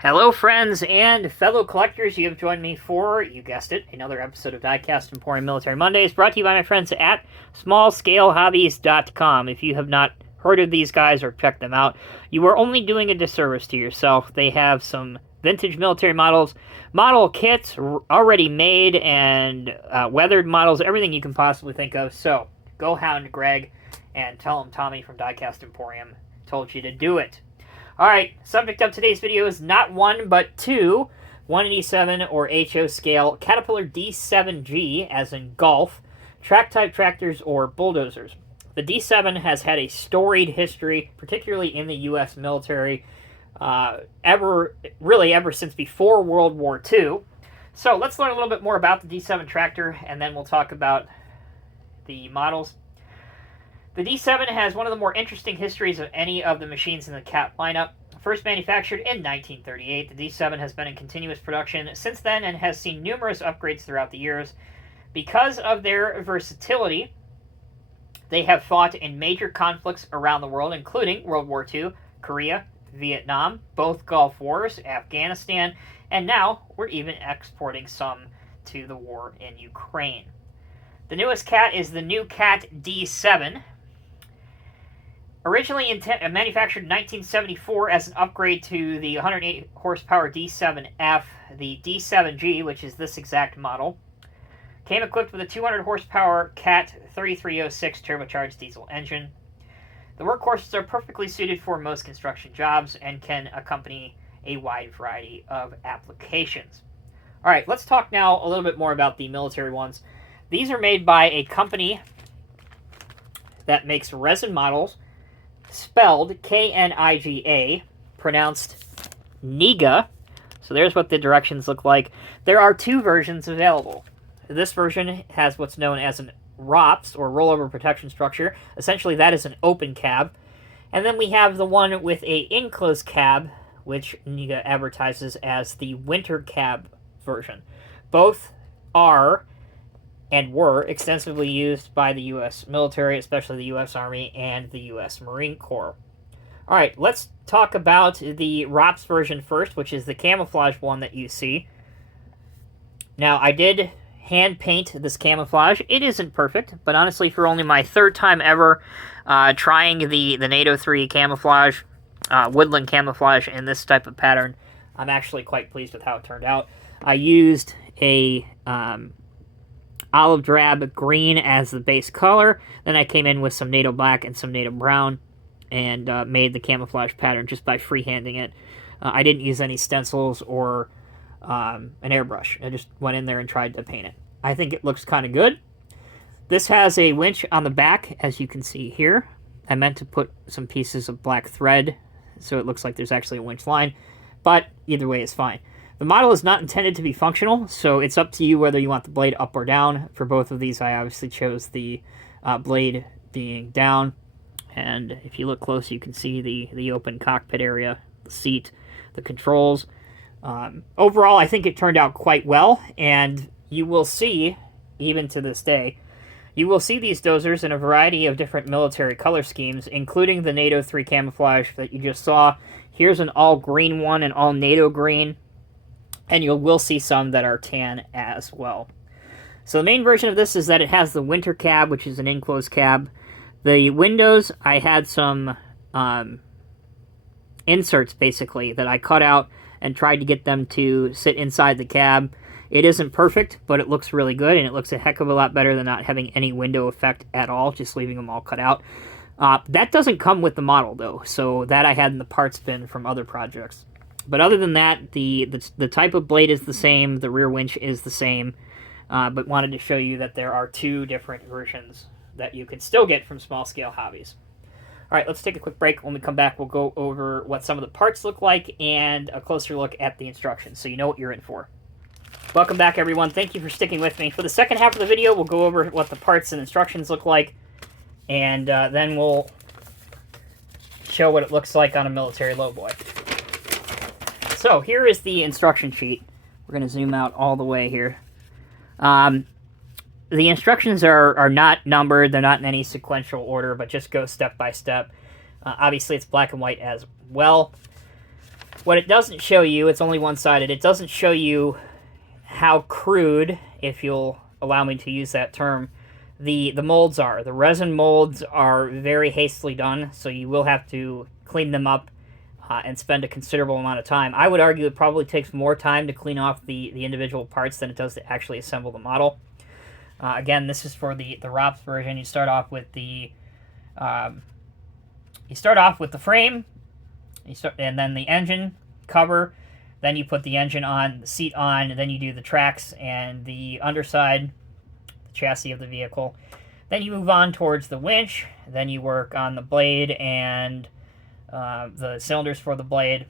Hello, friends and fellow collectors. You have joined me for, you guessed it, another episode of Diecast Emporium Military Mondays, brought to you by my friends at smallscalehobbies.com. If you have not heard of these guys or checked them out, you are only doing a disservice to yourself. They have some vintage military models, model kits already made, and weathered models, everything you can possibly think of. So, go hound Greg and tell him Tommy from Diecast Emporium told you to do it. Alright, subject of today's video is not one, but two 187 or HO scale Caterpillar D7G, as in golf, track-type tractors or bulldozers. The D7 has had a storied history, particularly in the U.S. military, ever since before World War II. So let's learn a little bit more about the D7 tractor, and then we'll talk about the models. The D7 has one of the more interesting histories of any of the machines in the Cat lineup. First manufactured in 1938, the D7 has been in continuous production since then and has seen numerous upgrades throughout the years. Because of their versatility, they have fought in major conflicts around the world, including World War II, Korea, Vietnam, both Gulf Wars, Afghanistan, and now we're even exporting some to the war in Ukraine. The newest Cat is the new Cat D7. Originally manufactured in 1974 as an upgrade to the 108 horsepower D7F, the D7G, which is this exact model, came equipped with a 200 horsepower Cat 3306 turbocharged diesel engine. The workhorses are perfectly suited for most construction jobs and can accompany a wide variety of applications. Alright, let's talk now a little bit more about the military ones. These are made by a company that makes resin models, spelled K-N-I-G-A, pronounced Kniga. So there's what the directions look like. There are two versions available. This version has what's known as an ROPS, or rollover protection structure. Essentially, that is an open cab. And then we have the one with a enclosed cab, which Kniga advertises as the winter cab version. Both are and were extensively used by the U.S. military, especially the U.S. Army and the U.S. Marine Corps. Alright, let's talk about the ROPS version first, which is the camouflage one that you see. Now, I did hand paint this camouflage. It isn't perfect, but honestly, for only my third time ever trying the NATO 3 camouflage, woodland camouflage in this type of pattern, I'm actually quite pleased with how it turned out. I used a olive drab green as the base color. Then I came in with some NATO black and some NATO brown and made the camouflage pattern just by freehanding it. I didn't use any stencils or an airbrush. I just went in there and tried to paint it. I think it looks kind of good. This has a winch on the back, as you can see here. I meant to put some pieces of black thread so it looks like there's actually a winch line, but either way is fine. The model is not intended to be functional, so it's up to you whether you want the blade up or down. For both of these, I obviously chose the blade being down. And if you look close, you can see the open cockpit area, the seat, the controls. Overall, I think it turned out quite well, and you will see, even to this day, you will see these dozers in a variety of different military color schemes, including the NATO 3 camouflage that you just saw. Here's an all-green one, an all-NATO green. And you will see some that are tan as well. So the main version of this is that it has the winter cab, which is an enclosed cab. The windows, I had some inserts, basically, that I cut out and tried to get them to sit inside the cab. It isn't perfect, but it looks really good, and it looks a heck of a lot better than not having any window effect at all, just leaving them all cut out. That doesn't come with the model, though, so that I had in the parts bin from other projects. But other than that, the type of blade is the same, the rear winch is the same, but wanted to show you that there are two different versions that you can still get from Small Scale Hobbies. Alright, let's take a quick break. When we come back, we'll go over what some of the parts look like and a closer look at the instructions, so you know what you're in for. Welcome back, everyone. Thank you for sticking with me. For the second half of the video, we'll go over what the parts and instructions look like, and then we'll show what it looks like on a military lowboy. So, here is the instruction sheet. We're going to zoom out all the way here. The instructions are not numbered. They're not in any sequential order, but just go step by step. Obviously, it's black and white as well. What it doesn't show you, it's only one-sided, it doesn't show you how crude, if you'll allow me to use that term, the molds are. The resin molds are very hastily done, so you will have to clean them up and spend a considerable amount of time. I would argue it probably takes more time to clean off the individual parts than it does to actually assemble the model. Again, this is for the ROPS version. You start off with the frame, and then the engine cover. Then you put the engine on, the seat on, and then you do the tracks and the underside, the chassis of the vehicle. Then you move on towards the winch. Then you work on the blade and the cylinders for the blade,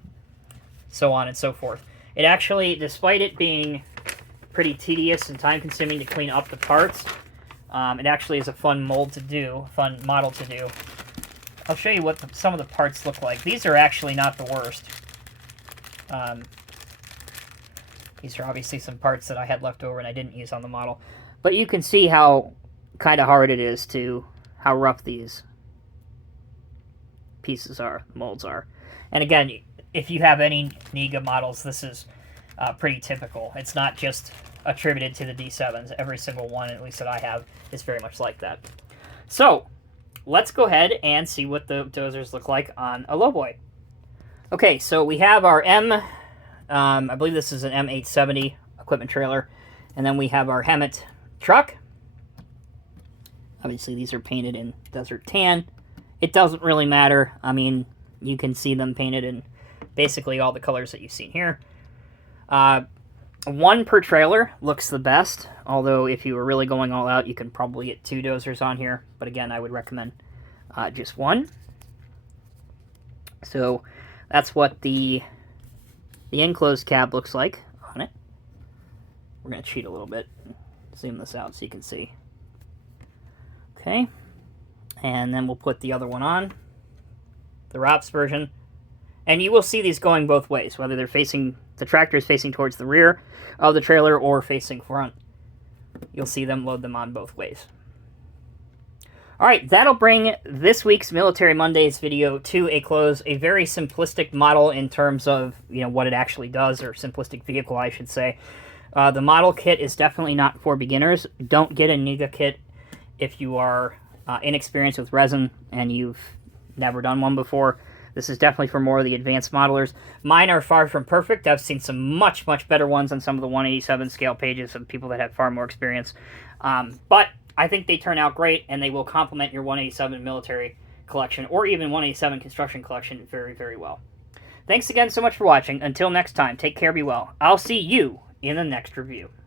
so on and so forth. It actually, despite it being pretty tedious and time-consuming to clean up the parts, it actually is a fun mold to do, fun model to do. I'll show you what some of the parts look like. These are actually not the worst. These are obviously some parts that I had left over and I didn't use on the model. But you can see how kind of hard it is how rough these pieces are, molds are. And again, if you have any Kniga models, this is pretty typical. It's not just attributed to the D7s. Every single one, at least that I have, is very much like that. So, let's go ahead and see what the dozers look like on a lowboy. Okay, so we have our I believe this is an M870 equipment trailer, and then we have our Hemet truck. Obviously, these are painted in desert tan. It doesn't really matter. I mean, you can see them painted in basically all the colors that you've seen here. One per trailer looks the best, although if you were really going all out, you can probably get 2 dozers on here. But again, I would recommend just one. So that's what the enclosed cab looks like on it. We're going to cheat a little bit, zoom this out so you can see. Okay, and then we'll put the other one on, the ROPS version. And you will see these going both ways, whether they're facing, the tractor is facing towards the rear of the trailer or facing front. You'll see them load them on both ways. Alright, that'll bring this week's Military Mondays video to a close. A very simplistic model in terms of, what it actually does, or simplistic vehicle, I should say. The model kit is definitely not for beginners. Don't get a Kniga kit if you are inexperienced with resin and you've never done one before. This is definitely for more of the advanced modelers. Mine are far from perfect. I've seen some much, much better ones on some of the 187 scale pages of people that have far more experience. But I think they turn out great, and they will complement your 187 military collection, or even 187 construction collection, very, very well. Thanks again so much for watching. Until next time, take care, be well. I'll see you in the next review.